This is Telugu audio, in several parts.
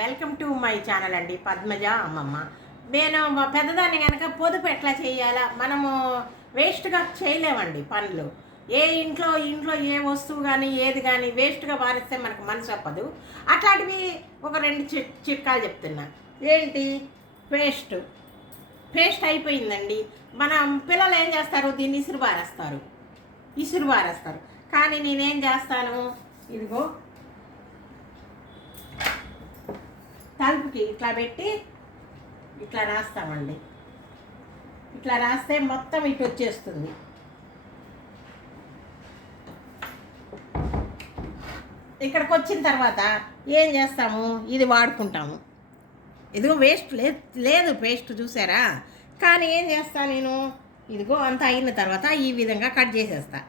వెల్కమ్ టు మై ఛానల్ అండి పద్మజ అమ్మమ్మ. నేను మా పెద్దదాన్ని కనుక పొదుపు ఎట్లా చేయాలా? మనము వేస్ట్గా చేయలేమండి పనులు. ఏ ఇంట్లో ఇంట్లో ఏ వస్తువు కానీ ఏది కానీ వేస్ట్గా పారిస్తే మనకు మనసు చెప్పదు అట్లాంటివి ఒక రెండు చి చిట్కాలు చెప్తున్నా. ఏంటి? పేస్ట్ పేస్ట్ అయిపోయిందండి. మన పిల్లలు ఏం చేస్తారు? దీన్ని ఇసురు పారేస్తారు ఇసురు పారేస్తారు కానీ నేనేం చేస్తాను? ఇదిగో తలుపుకి ఇట్లా పెట్టి ఇట్లా రాస్తామండి. ఇట్లా రాస్తే మొత్తం ఇటు వచ్చేస్తుంది. ఇక్కడికి వచ్చిన తర్వాత ఏం చేస్తాము? ఇది వాడుకుంటాము. ఇదిగో వేస్ట్ లేదు లేదు పేస్ట్ చూసారా? కానీ ఏం చేస్తా నేను? ఇదిగో అంత అయిన తర్వాత ఈ విధంగా కట్ చేసేస్తా.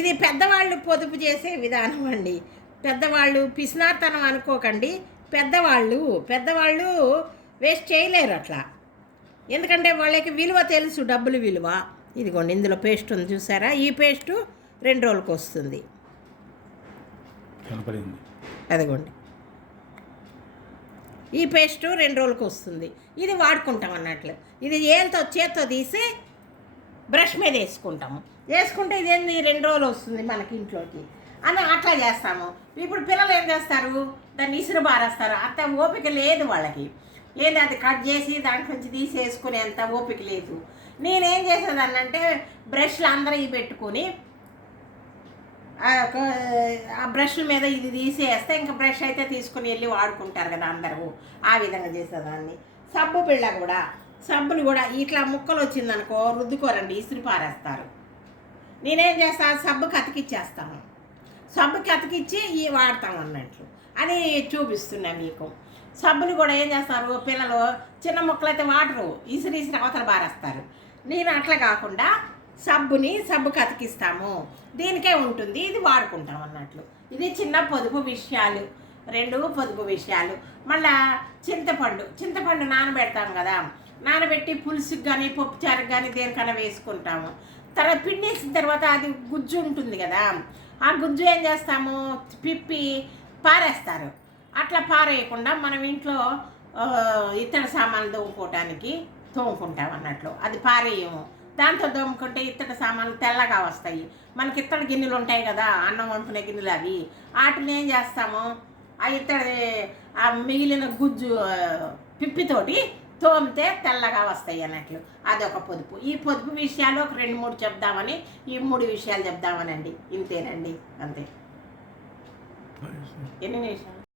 ఇది పెద్దవాళ్ళు పొదుపు చేసే విధానం అండి. పెద్దవాళ్ళు పిసినార్తనం అనుకోకండి. పెద్దవాళ్ళు పెద్దవాళ్ళు వేస్ట్ చేయలేరు అట్లా. ఎందుకంటే వాళ్ళకి విలువ తెలుసు డబ్బులు విలువ. ఇదిగోండి ఇందులో పేస్ట్ ఉంది చూసారా? ఈ పేస్టు రెండు రోజులకు వస్తుంది. అదిగోండి. ఈ పేస్టు రెండు రోజులకు వస్తుంది. ఇది వాడుకుంటాం అన్నట్లు. ఇది ఏలతో చేత్తో తీసి బ్రష్ మీద వేసుకుంటాము. వేసుకుంటే ఇదేంది? రెండు రోజులు వస్తుంది మనకి ఇంట్లోకి. అని అట్లా చేస్తాము. ఇప్పుడు పిల్లలు ఏం చేస్తారు? దాన్ని ఇసురు బారేస్తారు. అంత ఓపిక లేదు వాళ్ళకి. ఏంది అది కట్ చేసి దాంట్లో నుంచి తీసేసుకునేంత ఓపిక లేదు. నేనేం చేసేదాన్ని అంటే బ్రష్లు అందరూ పెట్టుకొని ఆ బ్రష్ల మీద ఇది తీసేస్తే ఇంకా బ్రష్ అయితే తీసుకుని వెళ్ళి వాడుకుంటారు కదా అందరూ. ఆ విధంగా చేసేదాన్ని. సబ్బు బిళ్ళ కూడా. సబ్బులు కూడా ఇట్లా ముక్కలు వచ్చిందనుకో రుద్దుకోరండి ఇసురు పారేస్తారు. నేనేం చేస్తాను సబ్బు కతికిచ్చేస్తాను. సబ్బుకి అతికిచ్చి ఈ వాడతాం అన్నట్లు. అది చూపిస్తున్నా మీకు. సబ్బులు కూడా ఏం చేస్తారు? పిల్లలు చిన్న ముక్కలు అయితే వాడరు. ఇసిరి ఇసిరి అవతల బారేస్తారు. నేను అట్లా కాకుండా సబ్బుని సబ్బుకి అతికిస్తాము దీనికే ఉంటుంది. ఇది వాడుకుంటాం అన్నట్లు. ఇది చిన్న పొదుపు విషయాలు. రెండు పొదుపు విషయాలు. మళ్ళా చింతపండు. చింతపండు నానబెడతాం కదా. నానబెట్టి పులుసుకి కానీ పప్పుచారుకి కానీ దేనికైనా వేసుకుంటాము. తర్వాత పిండేసిన తర్వాత అది గుజ్జు ఉంటుంది కదా. ఆ గుజ్జు ఏం చేస్తాము? పిప్పి పారేస్తారు. అట్లా పారేయకుండా మనం ఇంట్లో ఆ, ఇత్తడి సామాన్లు తోముకోవటానికి తోముకుంటాం అన్నట్లు. అది పారేయము. దాంతో దోముకుంటే ఇత్తడి సామాన్లు తెల్లగా వస్తాయి. మనకి ఇత్తడి గిన్నెలు ఉంటాయి కదా అన్నం వండుకునే గిన్నెలు అవి. వాటిని ఏం చేస్తాము? ఆ ఇత్తడి ఆ మిగిలిన గుజ్జు పిప్పితోటి తోమితే తెల్లగా వస్తాయి అన్నట్లు. అదొక పొదుపు. ఈ పొదుపు విషయాలు ఒక రెండు మూడు చెప్దామని ఈ మూడు విషయాలు చెప్దామనండి. ఇంతేనండి. అంతే. ఎన్ని నిమిషాలు?